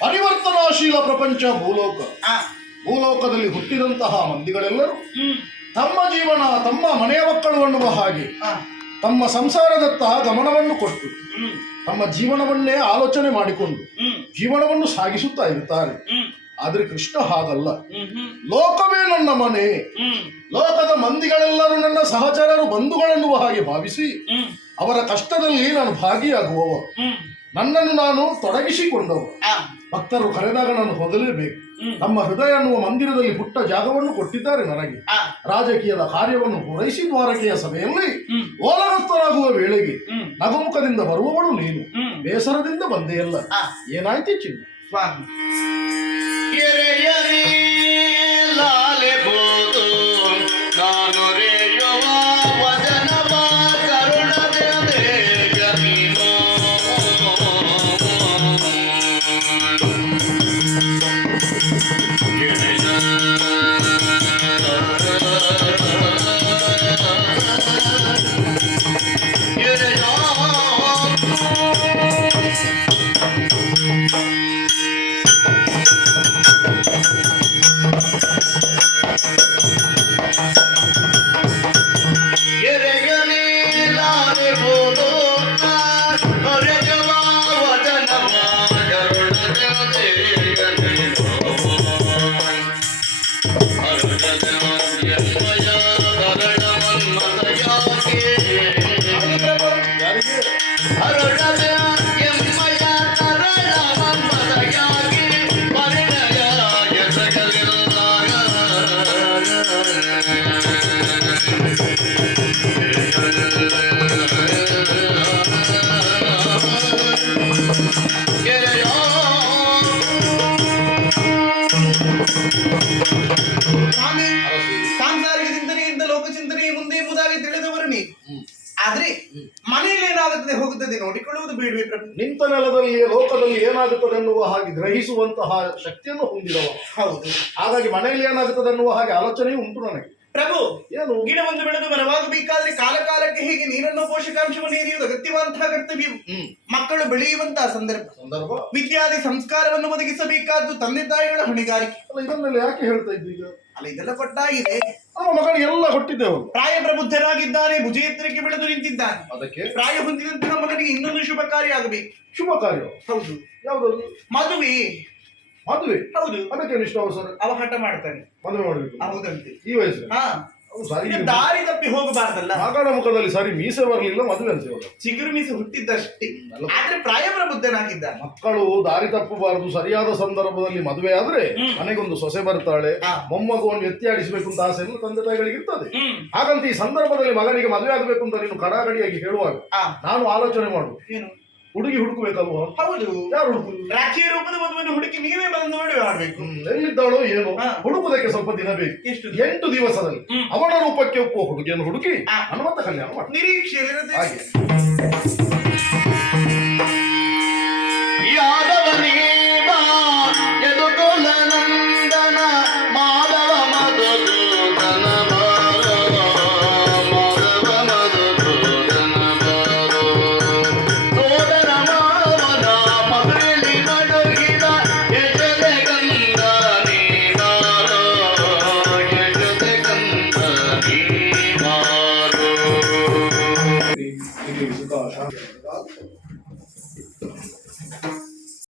ಪರಿವರ್ತನಾಶೀಲ ಪ್ರಪಂಚ ಭೂಲೋಕ. ಆ, ಭೂಲೋಕದಲ್ಲಿ ಹುಟ್ಟಿದಂತಹ ಮಂದಿಗಳೆಲ್ಲರೂ ತಮ್ಮ ಜೀವನ ತಮ್ಮ ಮನೆಯ ಮಕ್ಕಳು ಅನ್ನುವ ಹಾಗೆ ತಮ್ಮ ಸಂಸಾರದತ್ತ ಗಮನವನ್ನು ಕೊಟ್ಟು ತಮ್ಮ ಜೀವನವನ್ನೇ ಆಲೋಚನೆ ಮಾಡಿಕೊಂಡು ಜೀವನವನ್ನು ಸಾಗಿಸುತ್ತಾ ಇರುತ್ತಾರೆ. ಆದ್ರೆ ಕೃಷ್ಣ ಹಾಗಲ್ಲ. ಲೋಕವೇ ನನ್ನ ಮನೆ. ಲೋಕದ ಮಂದಿಗಳೆಲ್ಲರೂ ನನ್ನ ಸಹಚರರು ಬಂಧುಗಳೆನ್ನುವ ಹಾಗೆ ಭಾವಿಸಿ ಅವರ ಕಷ್ಟದಲ್ಲಿ ನಾನು ಭಾಗಿಯಾಗುವವ. ನನ್ನನ್ನು ನಾನು ತೊಡಗಿಸಿಕೊಂಡವ. ಭಕ್ತರು ಕರೆದಾಗ ನಾನು ಹೊದಲೇಬೇಕು ನಮ್ಮ ಹೃದಯ ಅನ್ನುವ ಮಂದಿರದಲ್ಲಿ ಪುಟ್ಟ ಜಾಗವನ್ನು ಕೊಟ್ಟಿದ್ದಾರೆ ನನಗೆ. ರಾಜಕೀಯದ ಕಾರ್ಯವನ್ನು ಪೂರೈಸಿ ದ್ವಾರಕೆಯ ಸಭೆಯಲ್ಲಿ ಓಲಗಸ್ತರಾಗುವ ವೇಳೆಗೆ ನಗುಮುಖದಿಂದ ಬರುವವಳು ನೀನು. ಬೇಸರದಿಂದ ಬಂದೆಯಲ್ಲ. ಏನಾಯ್ತು ಚಿನ್ನ? Love. ಪ್ರಭು ನಿಂತ ನೆಲದಲ್ಲಿ ಲೋಕದಲ್ಲಿ ಏನಾಗುತ್ತದೆ ಎನ್ನುವ ಹಾಗೆ ಗ್ರಹಿಸುವಂತಹ ಶಕ್ತಿಯನ್ನು ಹೊಂದಿದವ ಹೌದು. ಹಾಗಾಗಿ ಮನೆಯಲ್ಲಿ ಏನಾಗುತ್ತದೆ ಅನ್ನುವ ಹಾಗೆ ಆಲೋಚನೆಯೂ ಉಂಟು ನನಗೆ. ಪ್ರಭು ಏನು? ಗಿಡವನ್ನು ಬೆಳೆದು ಮರವಾಗಬೇಕಾದ್ರೆ ಕಾಲ ಕಾಲಕ್ಕೆ ಹೇಗೆ ನೀರನ್ನು ಪೋಷಕಾಂಶವನ್ನು ಎರೆಯುವುದು ಅಗತ್ಯವಂತಹ ಕರ್ತವ್ಯವು ಮಕ್ಕಳು ಬೆಳೆಯುವಂತಹ ಸಂದರ್ಭ. ಸಂದರ್ಭ? ವಿದ್ಯಾದಿ ಸಂಸ್ಕಾರವನ್ನು ಒದಗಿಸಬೇಕಾದ್ದು ತಂದೆ ತಾಯಿಗಳ ಹೊಣೆಗಾರಿಕೆ. ಅಲ್ಲ ಇದನ್ನೆಲ್ಲ ಯಾಕೆ ಹೇಳ್ತಾ ಇದ್ವಿ ಈಗ? ಅಲ್ಲ ಇದೆಲ್ಲ ಕೊಟ್ಟಾಗಿದೆ. ನಮ್ಮ ಮಗಳಿಗೆ ಎಲ್ಲ ಕೊಟ್ಟಿದ್ದೇವೆ ಪ್ರಾಯ ಪ್ರಬುದ್ಧರಾಗಿದ್ದಾನೆ ಭುಜ ಎತ್ತರಕ್ಕೆ ಬೆಳೆದು ನಿಂತಿದ್ದಾನೆ. ಅದಕ್ಕೆ? ಪ್ರಾಯ ಹೊಂದಿದಂತಹ ಮಗನಿಗೆ ಇನ್ನೊಂದು ಶುಭ ಕಾರ್ಯ ಆಗಬೇಕು. ಶುಭ ಕಾರ್ಯ? ಹೌದು. ಯಾವುದು ಮದುವೆ. ಮದುವೆ. ಹೌದು. ಅದಕ್ಕೆ ಇಷ್ಟ ಅವಸರ. ಅವ ಹಠ ಮಾಡ್ತಾನೆ. ಮದುವೆ ಮಾಡಬೇಕು ಹೌದಂತೆ. ಈ ವಯಸ್ಸು ಹಾ. ಸರಿ ಇದು ದಾರಿ ತಪ್ಪಿ ಹೋಗಬಾರ್ದಲ್ಲ. ಮಗನ ಮುಖದಲ್ಲಿ ಸರಿ ಮೀಸೆ ಬರಲಿಲ್ಲ ಮದುವೆ ಅಂತ ಹೇಳೋದು ಚಿಗುರು ಮೀಸೆ ಹುಟ್ಟಿದ್ದಷ್ಟೇ. ಆದ್ರೆ ಪ್ರಾಯ ಪ್ರಬುದ್ಧನಾಗಿದ್ದಾನೆ ಮಕ್ಕಳು ದಾರಿ ತಪ್ಪಬಾರದು ಸರಿಯಾದ ಸಂದರ್ಭದಲ್ಲಿ ಮದುವೆ ಆದ್ರೆ. ಮನೆಗೊಂದು ಸೊಸೆ ಬರ್ತಾಳೆ. ಮೊಮ್ಮಗುವನ್ನು ಎತ್ತಿ ಆಡಿಸಬೇಕು ಅಂತ ಆಸೆ ಎಲ್ಲ ತಂದೆ ತಾಯಿಗಳಿಗೆ ಇರ್ತದೆ. ಹಾಗಂತ ಈ ಸಂದರ್ಭದಲ್ಲಿ ಮಗನಿಗೆ ಮದುವೆ ಆಗಬೇಕು ಅಂತ ನೀನು ಕಡಾಗಡಿಯಾಗಿ ಹೇಳುವಾಗ ನಾನು ಆಲೋಚನೆ ಮಾಡು ಹುಡುಗಿ ಹುಡುಕಬೇಕಲ್ವ? ಹೌದು. ಯಾರು ಹುಡುಕುದು ರಾಖಿ ರೂಪದ ಬಂದು ಹುಡುಕಿ ನೀವೇ ಬಂದು ನೋಡಿ ಆಡ್ಬೇಕು. ಎಲ್ಲಿದ್ದಾಳು ಏನು. ಹುಡುಕುದಕ್ಕೆ ಸ್ವಲ್ಪ ದಿನ ಬೇಕು. ಎಷ್ಟು ಎಂಟು ದಿವಸದಲ್ಲಿ. ಅವಳ ರೂಪಕ್ಕೆ ಒಪ್ಪುವ ಹುಡುಗಿಯನ್ನು ಹುಡುಕಿ ಹನುಮಂತ ಕಲ್ಯಾಣ ಮಾಡಿ. ನಿರೀಕ್ಷೆ ಹಾಗೆ.